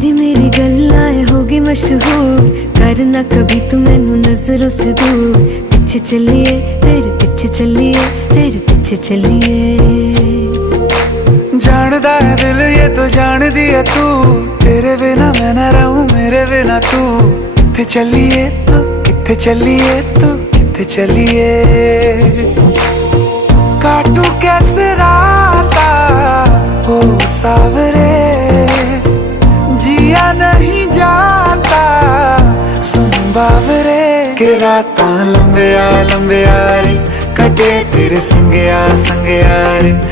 तेरी मेरी गल्लाएं होगी मशहूर, करना कभी तू मैनू नजरों से दूर। पीछे चलिए तेरे पीछे चलिए, तेरे पीछे चलिए। जानदा है दिल ये तो जान दिया तू, तेरे बिना मैं ना रहूं मेरे बिना तू। किथे चलिए तू, किथे चलिए तू, किथे चलिए। काटू कैसे राता हो सावरे, जिया नहीं जाता सुन बावरे। के राता लंबिया लंबिया रे, कटे तेरे संगया संगया रे।